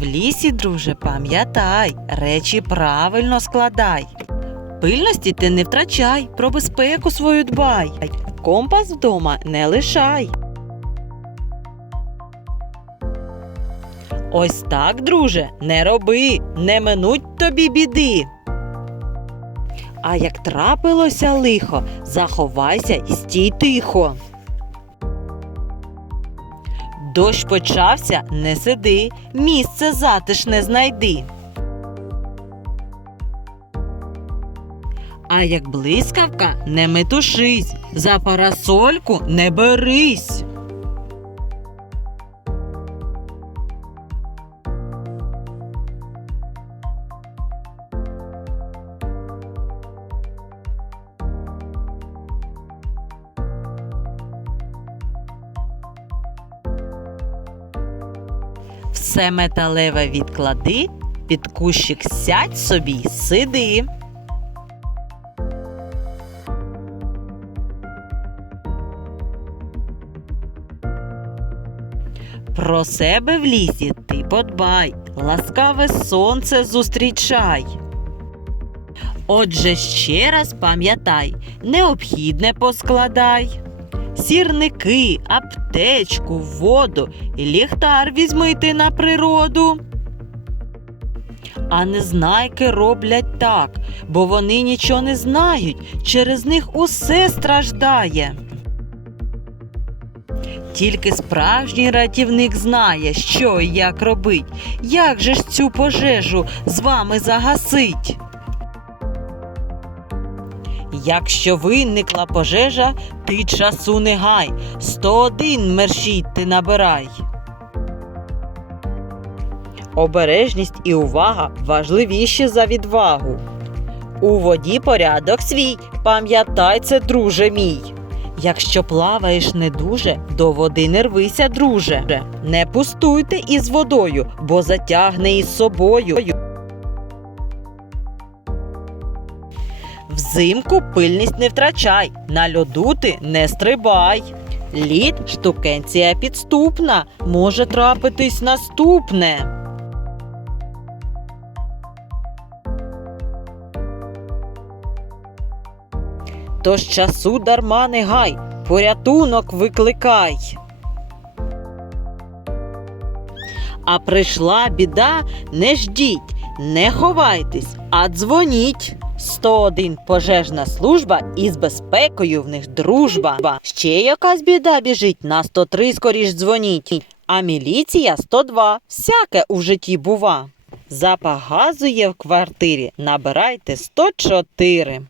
В лісі, друже, пам'ятай, речі правильно складай. Пильності ти не втрачай, про безпеку свою дбай. Компас вдома не лишай. Ось так, друже, не роби, не минуть тобі біди. А як трапилося лихо, заховайся і стій тихо. Дощ почався, не сиди, місце затишне знайди. А як блискавка, не метушись, за парасольку не берись. Все металеве відклади, під кущик сядь собі, сиди. Про себе в лісі ти подбай, ласкаве сонце зустрічай. Отже, ще раз пам'ятай, необхідне поскладай. Сірники, аптечку, воду і ліхтар візьми ти на природу. А незнайки роблять так, бо вони нічого не знають, через них усе страждає. Тільки справжній рятівник знає, що і як робить, як же ж цю пожежу з вами загасить. Якщо виникла пожежа, ти часу не гай, 101 мерщій ти набирай. Обережність і увага важливіші за відвагу. У воді порядок свій, пам'ятай це, друже мій. Якщо плаваєш не дуже, до води не рвися, друже. Не пустуйте із водою, бо затягне із собою. Взимку пильність не втрачай, на льоду ти не стрибай. Лід штукенція підступна, може трапитись наступне. Тож часу дарма не гай, порятунок викликай. А прийшла біда, не ждіть, не ховайтесь, а дзвоніть. 101 пожежна служба із безпекою в них дружба. Ще якась біда біжить, на 103 скоріш дзвоніть. А міліція 102, всяке у житті бува. Запах газу є в квартирі, набирайте 104.